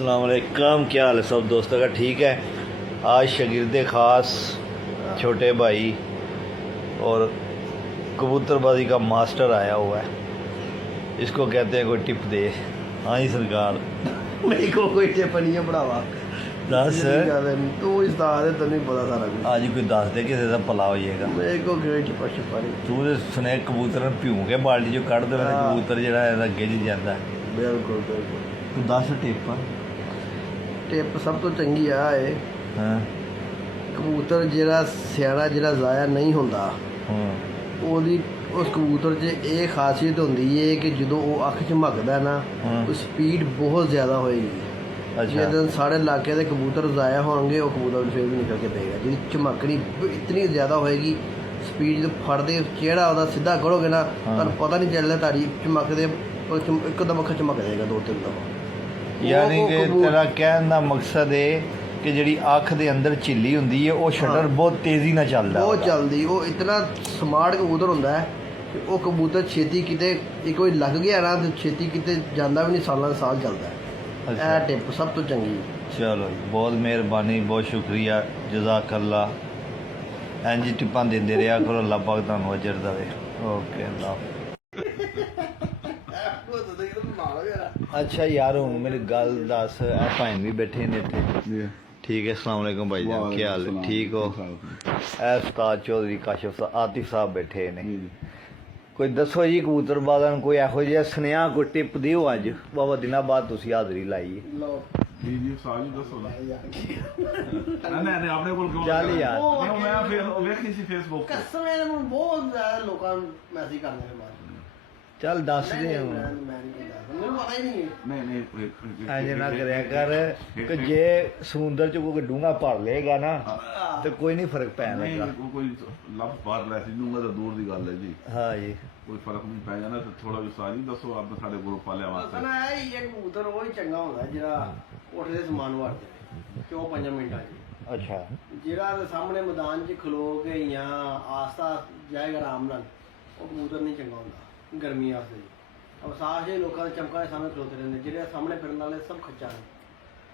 अस्सलाम वालेकुम, क्या हाल है सब दोस्तों का? ठीक है। आज शागिर्द ख़ास छोटे भाई और कबूतरबाजी का मास्टर आया हुआ है, इसको कहते हैं कोई टिप दे। हाँ जी सरकार। मेरे को कोई टिप नहीं है भरावा। दस तू उस्ताद है, तैਨੂੰ पता सारा कुछ। आज कोई दस दे किसी का भला हो जाएगा। मेरे को कोई टिपा छिपा नहीं। तू तो सुने कबूतर भ्यूं के बाल्टी चो कढ़ दे, कबूतर जो अगे जी जाता है। बिल्कुल बिल्कुल। तू दस टिप। टिप सब तो चंगी आ है। हाँ कबूतर ਜਿਹੜਾ ਸਿਆਣਾ ਜਿਹੜਾ ਜ਼ਾਇਆ ਨਹੀਂ ਹੁੰਦਾ, ਉਹਦੀ ਉਸ ਕਬੂਤਰ 'ਚ ਇਹ ਖਾਸੀਅਤ ਹੁੰਦੀ ਹੈ ਕਿ ਜਦੋਂ ਉਹ ਅੱਖ ਝਮਕਦਾ ਨਾ, ਉਹ ਸਪੀਡ ਬਹੁਤ ਜ਼ਿਆਦਾ ਹੋਏਗੀ। ਜਦੋਂ ਸਾਡੇ ਇਲਾਕੇ ਦੇ ਕਬੂਤਰ ਜ਼ਾਇਆ ਹੋਣਗੇ, ਉਹ ਕਬੂਤਰ ਫਿਰ ਵੀ ਨਿਕਲ ਕੇ ਪਏਗਾ। ਜਿਹਦੀ ਝਮਕਣੀ ਇਤਨੀ ਜ਼ਿਆਦਾ ਹੋਏਗੀ, ਸਪੀਡ ਜਦੋਂ ਫੜਦੇ ਚਿਹਰਾ ਉਹਦਾ ਸਿੱਧਾ ਕਰੋਗੇ ਨਾ, ਤੁਹਾਨੂੰ ਪਤਾ ਨਹੀਂ ਚੱਲਦਾ ਤੁਹਾਡੀ ਝਮਕਦੇ ਇੱਕਦਮ ਅੱਖ ਝਮਕ ਜਾਏਗਾ ਦੋ ਤਿੰਨ ਦਫਾ। यानी कि तेरा कहने का मकसद है कि जी अख के अंदर झिल्ली होंगी है, वो शटर बहुत तेजी ना चलता, बहुत चलती। वो इतना स्मार्ट कबूतर होंदा है कि वो कबूतर छेती किते एक कोई लग गया ना तो छेती किते जांदा भी नहीं, सालां साल चलता है। अच्छा। टिप सब तो चंगी। चलो जी, बहुत मेहरबानी, बहुत शुक्रिया, जज़ाकल्लाह। इंज टिप्पां देंदे रहा करो, अल्लाह पाक तुहानूं अजर देवे। ओके अल्लाह। अच्छा यार हूँ मेरी गल दस, भाइन भी बैठे ने इत्थे। ठीक है, अस्सलाम वालेकुम भाई जान, क्या हाल है? ठीक हो? उस्ताद चौधरी काशिफ साहब, आतिफ साहब बैठे ने। कोई दसो जी कबूतरबाज़ां नूं कोई इहो जिहा सुनेहा, कोई टिप दिओ। अज बाबा दिनां बाद तुसीं हाज़री लाई है। जी जी साजी दसो ना। नहीं अपने कोल क्यों चल यार, मैं वेखी सी फेसबुक ते। कसम है मैं बहुत ज्यादा लोकां मैसेज करने के बाद चल दस दे। ਮੈਨੂੰ ਪਤਾ ਹੀ ਨਹੀਂ ਹੈ। नहीं इंज ना करया कर कि जे समुंदर च कोई डूंगा भर लेगा ना तो कोई नहीं फर्क पैन नहीं लगा। कोई लफ्ज बाहर ले सी दूंगा तो दूर दी गल है जी, हाँ जी। कोई फर्क नहीं पै जाना। तो थोड़ा भी साजी दसो आपने साडे ग्रुप वाले वास्ते। ਨਾ ਇਹ ਕਬੂਤਰ ਉਹ ਹੀ ਚੰਗਾ ਹੁੰਦਾ ਜਿਹੜਾ ਉੱਠਦੇ ਸਮਾਨ ਵਾਰਦੇ ਕਿਉਂ 5 ਮਿੰਟਾਂ 'ਚ। अच्छा। ਜਿਹੜਾ ਸਾਹਮਣੇ ਮੈਦਾਨ 'ਚ ਖਲੋ ਕੇ ਜਾਂ ਆਸਤਾ ਜਾਏਗਾ ਆਰਾਮ ਨਾਲ, ਉਹ ਕਬੂਤਰ ਨਹੀਂ ਚੰਗਾ ਹੁੰਦਾ ਗਰਮੀ ਵਾਸਤੇ। ਅਵਸਾਸ ਇਹ ਲੋਕਾਂ ਦੇ ਚਮਕਾਂ ਦੇ ਸਾਹਮਣੇ ਖਲੋਤੇ ਰਹਿੰਦੇ, ਜਿਹੜੇ ਸਾਹਮਣੇ ਫਿਰਨ ਵਾਲੇ ਸਭ ਖੱਚਾ ਨੇ,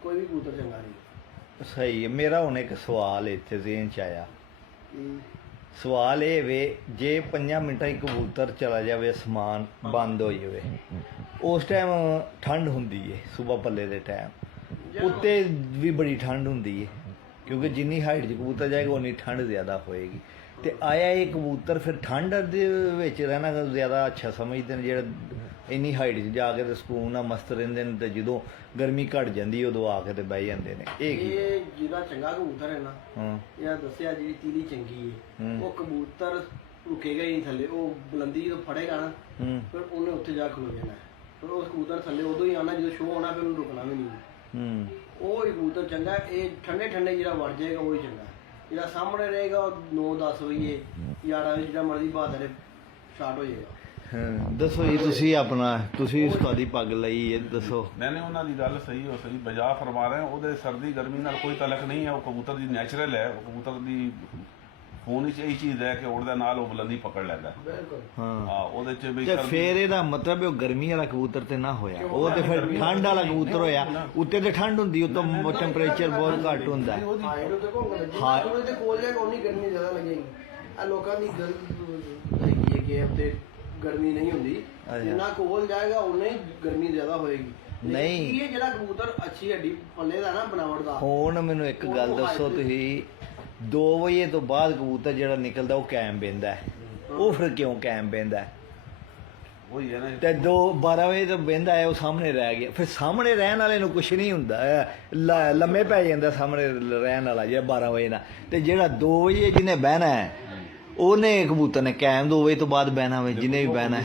ਕੋਈ ਵੀ ਕਬੂਤਰ ਚੰਗਾ ਨਹੀਂ। सही है। मेरा हुण एक सवाल इत्थे ज़हन च आया। सवाल ये वे, जे 5 मिनटां कबूतर चला जाए, समान बंद हो जाए, उस टाइम ठंड हुंदी है, सुबह पल्ले दे टाइम उत्ते भी बड़ी ठंड हुंदी है, क्योंकि जिन्नी हाइट च कबूतर जाएगा उन्नी ठंड ज़्यादा होएगी। तो आया ये कबूतर फिर ठंड दे विच रहना ज़्यादा अच्छा समझते हैं, जेह्ड़ा इन्नी हाइट च जाके तो सकून नाल मस्त रहिंदे ने, ते जदों गर्मी घट जांदी उदों आके ते बह जांदे ने। ਇਹ ਜਿਹੜਾ ਚੰਗਾ ਕਬੂਤਰ ਹੈ ਨਾ, ਇਹ ਦੱਸਿਆ ਜਿਹੜੀ ਤੀਲੀ ਚੰਗੀ ਹੈ, ਉਹ ਕਬੂਤਰ ਰੁਕੇਗਾ ਹੀ ਨਹੀਂ ਥੱਲੇ। ਉਹ ਬੁਲੰਦੀ ਜਦੋਂ ਫੜੇਗਾ ਨਾ, ਫਿਰ ਉਹਨੇ ਉੱਥੇ ਜਾ ਖਲੋ ਜਾਣਾ। ਫਿਰ ਉਸ ਕਬੂਤਰ ਥੱਲੇ ਉਦੋਂ ਹੀ ਆਉਣਾ ਜਦੋਂ ਸ਼ੋਅ ਹੋਣਾ, ਫਿਰ ਉਹਨੂੰ ਰੁਕਣਾ ਵੀ ਨਹੀਂ। ਉਹ ਹੀ ਕਬੂਤਰ ਚੰਗਾ। ਇਹ ਠੰਡੇ ਠੰਡੇ ਜਿਹੜਾ ਵੜ ਜਾਏਗਾ ਉਹ ਹੀ ਚੰਗਾ। ਜਿਹੜਾ ਸਾਹਮਣੇ ਰਹੇਗਾ ਉਹ 9-10 ਵਜੇ 11 ਵਜੇ ਜਿਹੜਾ ਮਰਜ਼ੀ ਬਹਾਦਰ ਸ਼ਾਰਟ ਹੋ ਜਾਏਗਾ। दसो जी, तुसी अपना तुसी उसकी पग लई है, दसो। मैंने उन्होंने गल सही हो सही बजा फरमा रहे हैं। ਉਹਦੇ ਸਰਦੀ ਗਰਮੀ ਨਾਲ ਕੋਈ ਤਲਕ ਨਹੀਂ ਹੈ। ਉਹ ਕਬੂਤਰ ਦੀ ਨੈਚੁਰਲ ਹੈ। ਉਹ ਕਬੂਤਰ ਦੀ ਖੂਨ ਵਿੱਚ ਇਹ ਚੀਜ਼ ਹੈ ਕਿ ਉੜਦੇ ਨਾਲ ਉਹ ਬੁਲੰਦੀ ਪਕੜ ਲੈਂਦਾ। ਹਾਂ ਉਹਦੇ ਚ ਵੀ ਤੇ ਫੇਰ ਇਹਦਾ ਮਤਲਬ ਉਹ ਗਰਮੀ ਵਾਲਾ ਕਬੂਤਰ ਤੇ ਨਾ ਹੋਇਆ, ਉਹ ਤੇ ਫਿਰ ਠੰਡ ਵਾਲਾ ਕਬੂਤਰ ਹੋਇਆ। ਉੱਤੇ ਤੇ ਠੰਡ ਹੁੰਦੀ, ਉਤੋਂ ਟੈਂਪਰੇਚਰ ਬਹੁਤ ਘੱਟ ਹੁੰਦਾ। ਹਾਂ ਉਹਦੇ ਕੋਲ ਜਾ ਕੇ ਉਨੀ ਗਰਮੀ ਜ਼ਿਆਦਾ ਲੱਗੇਗੀ। ਆ ਲੋਕਾਂ ਦੀ ਗੱਲ ਹੈਗੀ ਹੈ ਕਿ ਉੱਤੇ ਗਰਮੀ ਨਹੀਂ ਹੁੰਦੀ, ਜਿੰਨਾ ਕੋਲ ਜਾਏਗਾ ਉਨਾ ਹੀ ਗਰਮੀ ਜ਼ਿਆਦਾ ਹੋਏਗੀ। ਨਹੀਂ, ਇਹ ਜਿਹੜਾ ਕਬੂਤਰ ਅੱਛੀ ਹੱਡੀ ਪੱਲੇ ਦਾ ਨਾ ਬਣਾਵਟ ਦਾ। ਹੁਣ ਮੈਨੂੰ ਇੱਕ ਗੱਲ ਦੱਸੋ ਤੁਸੀਂ, 2 ਵਜੇ ਤੋਂ ਬਾਅਦ ਕਬੂਤਰ ਜਿਹੜਾ ਨਿਕਲਦਾ ਉਹ ਕਾਇਮ ਬਹਿੰਦਾ ਹੈ, ਉਹ ਫਿਰ ਕਿਉਂ ਕਾਇਮ ਬਹਿੰਦਾ ਹੈ? ਉਹੀ ਹੈ ਨਾ। ਤੇ 12 ਵਜੇ ਤੋਂ ਬਹਿੰਦਾ ਹੈ, ਉਹ ਸਾਹਮਣੇ ਰਹਿ ਗਿਆ। ਫਿਰ ਸਾਹਮਣੇ ਰਹਿਣ ਵਾਲੇ ਨੂੰ ਕੁਛ ਨਹੀਂ ਹੁੰਦਾ, ਲੰਮੇ ਪੈ ਜਾਂਦਾ ਸਾਹਮਣੇ ਰਹਿਣ ਵਾਲਾ ਜਿਹੜਾ 12 ਵਜੇ ਨਾਲ। ਤੇ ਜਿਹੜਾ 2 ਵਜੇ ਜਿਹਨੇ ਬਹਿਣਾ ਹੈ, ਉਹਨੇ ਕਬੂਤਰ ਨੇ ਕਾਇਮ 2 ਵਜੇ ਤੋਂ ਬਾਅਦ ਬਹਿਣਾ ਹੋਵੇ, ਜਿਹਨੇ ਵੀ ਬਹਿਣਾ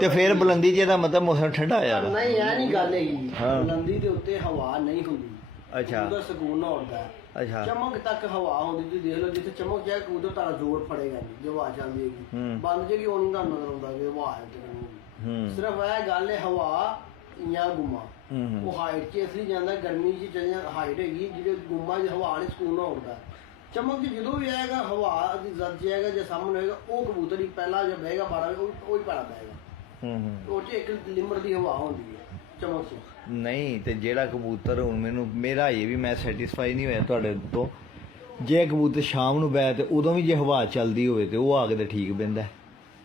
ਤੇ ਫਿਰ ਬੁਲੰਦੀ 'ਚ ਇਹਦਾ ਮਤਲਬ ਮੌਸਮ ਠੰਡਾ ਆ ਜਾਂਦਾ। ਨਹੀਂ ਇਹ ਨਹੀਂ ਗੱਲ ਹੈਗੀ, ਬੁਲੰਦੀ ਦੇ ਉੱਤੇ ਹਵਾ ਨਹੀਂ ਹੁੰਦੀ। ਅੱਛਾ। ਉਹਦਾ ਸਕੂਨ ਨਾ ਹੁੰਦਾ। ਅੱਛਾ। ਚਮਕ ਤੱਕ ਹਵਾ ਹੁੰਦੀ। ਤੁਸੀਂ ਦੇਖ ਲਓ ਜਿੱਥੇ ਚਮਕ ਜਾਏ ਕਬੂਤਰ ਤਾਰਾ ਜ਼ੋਰ ਫੜੇਗਾ ਨਹੀਂ, ਜੇ ਹਵਾ ਚੱਲਦੀ ਹੈਗੀ ਬੰਦ ਜੇਗੀ ਉਹ ਨਹੀਂ ਤੁਹਾਨੂੰ ਨਜ਼ਰ ਆਉਂਦਾ ਕਿ ਹਵਾ ਹੈ। ਸਿਰਫ ਇਹ ਗੱਲ ਹੈ ਹਵਾ ਜਾਂ ਗੁੰਮਾ, ਉਹ ਹਾਈਟ 'ਚ ਇਸ ਲਈ ਜਾਂਦਾ, ਗਰਮੀ 'ਚ ਚੱਲ ਜਾਂਦਾ ਹਾਈਟ ਹੈਗੀ, ਜਿਹੜੇ ਗੁੰਮਾ ਚ ਹਵਾ ਨਹੀਂ ਸਕੂਨ ਨਾ ਉੱਡਦਾ। ਚਮਕ ਜਦੋਂ ਵੀ ਆਏਗਾ ਹਵਾ ਦੀ ਜ਼ਦ ਜਾਏਗਾ ਜੇ ਸਾਹਮਣੇ ਹੋਏਗਾ, ਉਹ ਕਬੂਤਰ ਹੀ ਪਹਿਲਾਂ ਜਦ ਬਹੇਗਾ 12 ਵਜੇ ਉਹ ਹੀ ਪੈਣਾ ਪਏਗਾ। ਉਹ 'ਚ ਇੱਕ ਲਿਮਟ ਦੀ ਹਵਾ ਹੁੰਦੀ ਹੈ। ਚਮਕ ਸੀ। ਨਹੀਂ ਤੇ ਜਿਹੜਾ ਕਬੂਤਰ ਹੁਣ ਮੈਨੂੰ ਮੇਰਾ ਇਹ ਵੀ ਮੈਂ ਸੈਟੀਸਫਾਈ ਨਹੀਂ ਹੋਇਆ ਤੁਹਾਡੇ ਤੋਂ, ਜੇ ਕਬੂਤਰ ਸ਼ਾਮ ਨੂੰ ਬੈ ਤੇ ਉਦੋਂ ਵੀ ਜੇ ਹਵਾ ਚੱਲਦੀ ਹੋਵੇ ਤੇ ਉਹ ਆ ਕੇ ਤੇ ਠੀਕ ਪੈਂਦਾ,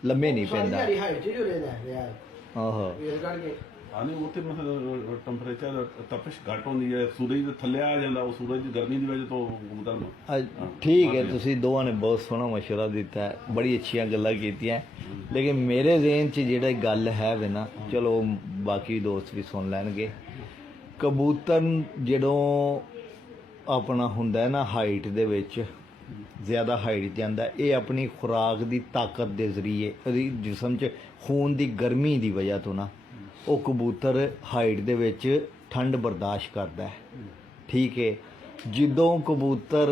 ਲੰਮੇ ਨਹੀਂ ਪੈਂਦਾ। ਸਾਡੀ ਹਾਈਟ 'ਚ ਜੋ ਰਹਿੰਦਾ ਯਾਰ ਆਹੋ ਇਹ ਕਰਕੇ ਆਨੇ ਉੱਥੇ ਮਤਲਬ ਟੈਂਪਰੇਚਰ ਤਪਸ਼ ਘੱਟ ਹੁੰਦੀ ਹੈ, ਸੂਰਜ ਦੇ ਥੱਲੇ ਆ ਜਾਂਦਾ, ਉਹ ਸੂਰਜ ਦੀ ਗਰਮੀ ਦੀ ਵਜ੍ਹਾ ਤੋਂ ਕਬੂਤਰ ਠੀਕ ਹੈ, ਤੁਸੀਂ ਦੋਵਾਂ ਨੇ ਬਹੁਤ ਸੋਹਣਾ ਮਸ਼ਵਰਾ ਦਿੱਤਾ ਹੈ, ਬੜੀ ਅੱਛੀਆਂ ਗੱਲਾਂ ਕੀਤੀਆਂ, ਲੇਕਿਨ ਮੇਰੇ ਜ਼ਿਹਨ 'ਚ ਜਿਹੜਾ ਗੱਲ ਹੈ ਵੇ ਨਾ, ਚਲੋ ਬਾਕੀ ਦੋਸਤ ਵੀ ਸੁਣ ਲੈਣਗੇ। ਕਬੂਤਰ ਜਦੋਂ ਆਪਣਾ ਹੁੰਦਾ ਹੈ ਨਾ ਹਾਈਟ ਦੇ ਵਿੱਚ ਜ਼ਿਆਦਾ ਹਾਈਟ ਜਾਂਦਾ, ਇਹ ਆਪਣੀ ਖੁਰਾਕ ਦੀ ਤਾਕਤ ਦੇ ਜ਼ਰੀਏ ਉਹਦੀ ਜਿਸਮ 'ਚ ਖੂਨ ਦੀ ਗਰਮੀ ਦੀ ਵਜ੍ਹਾ ਤੋਂ ਨਾ ਉਹ ਕਬੂਤਰ ਹਾਈਟ ਦੇ ਵਿੱਚ ਠੰਡ ਬਰਦਾਸ਼ਤ ਕਰਦਾ ਹੈ। ਠੀਕ ਹੈ, ਜਦੋਂ ਕਬੂਤਰ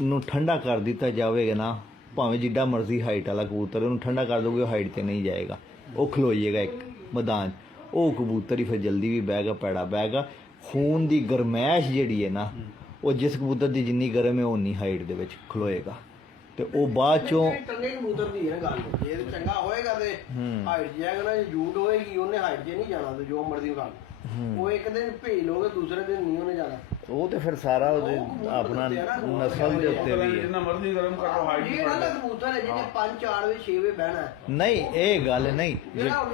ਨੂੰ ਠੰਡਾ ਕਰ ਦਿੱਤਾ ਜਾਵੇਗਾ ਨਾ, ਭਾਵੇਂ ਜਿੱਡਾ ਮਰਜ਼ੀ ਹਾਈਟ ਵਾਲਾ ਕਬੂਤਰ ਉਹਨੂੰ ਠੰਡਾ ਕਰ ਦੋਗੇ ਉਹ ਹਾਈਟ ਤੇ ਨਹੀਂ ਜਾਏਗਾ, ਉਹ ਖਲੋਈਏਗਾ ਇੱਕ ਮੈਦਾਨ 'ਚ, ਉਹ ਕਬੂਤਰ ਹੀ ਫਿਰ ਜਲਦੀ ਵੀ ਬਹਿਗਾ, ਪੈੜਾ ਬਹਿਗਾ। ਖੂਨ ਦੀ ਗਰਮੈਸ਼ ਜਿਹੜੀ ਹੈ ਨਾ, ਉਹ ਜਿਸ ਕਬੂਤਰ ਦੀ ਜਿੰਨੀ ਗਰਮ ਹੈ ਉਨੀ ਹਾਈਟ ਦੇ ਵਿੱਚ ਖਲੋਏਗਾ, ਤੇ ਉਹ ਬਾਅਦ ਚੋਂ ਚੰਗੇ ਕਬੂਤਰ ਦੀ ਹੈ ਗੱਲ, ਜੇ ਤੇ ਚੰਗਾ ਹੋਏਗਾ ਤੇ ਹਾਈਟ ਜਾਏਗਾ ਨਾ, ਜੇ ਝੂਠ ਹੋਏਗੀ ਉਹਨੇ ਹਾਈਟ 'ਚ ਨਹੀਂ ਜਾਣਾ, ਤੇ ਜੋ ਮਰਜ਼ੀ ਕਰ ਉਹ ਇੱਕ ਦਿਨ ਭੇਜ ਲੋਗੇ, ਦੂਸਰੇ ਦਿਨ ਨਹੀਂ ਉਹਨੇ ਜਾਣਾ। ਉਹ ਤੇ ਫਿਰ ਸਾਰਾ ਉਹਦੇ ਆਪਣਾ ਨਸਲ ਦੇ ਉੱਤੇ ਵੀ ਹੈ। ਜਿੰਨਾ ਮਰਜ਼ੀ ਗਰਮ ਕਰ ਲਓ ਹਾਈਟ ਇਹ ਨਾ ਕਬੂਤਰ ਹੈ ਜਿਹਨੇ 5 4 ਵਜੇ 6 ਵਜੇ ਬਹਿਣਾ ਹੈ। ਨਹੀਂ ਇਹ ਗੱਲ ਨਹੀਂ,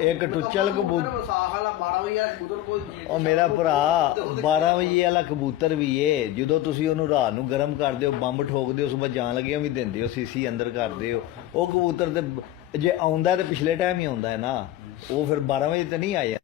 ਇੱਕ ਟੁੱਚਲ ਕਬੂਤਰ, ਵਿਸਾਖ ਵਾਲਾ 12 ਵਜੇ ਵਾਲਾ ਕਬੂਤਰ ਕੋਈ ਉਹ ਮੇਰਾ ਭਰਾ 12 ਵਜੇ ਵਾਲਾ ਕਬੂਤਰ ਵੀ ਏ, ਜਦੋਂ ਤੁਸੀਂ ਉਹਨੂੰ ਰਾਤ ਨੂੰ ਗਰਮ ਕਰਦੇ ਹੋ, ਬੰਬ ਠੋਕਦੇ ਹੋ, ਸੁਬਹ ਜਾਣ ਲੱਗਿਆ ਵੀ ਦਿੰਦੇ ਹੋ, ਸੀਸੀ ਅੰਦਰ ਕਰਦੇ ਹੋ, ਉਹ ਕਬੂਤਰ ਤੇ ਜੇ ਆਉਂਦਾ ਤੇ ਪਿਛਲੇ ਟਾਈਮ ਹੀ ਆਉਂਦਾ ਹੈ ਨਾ, ਉਹ ਫਿਰ 12 ਵਜੇ ਤੇ ਨਹੀਂ ਆਇਆ।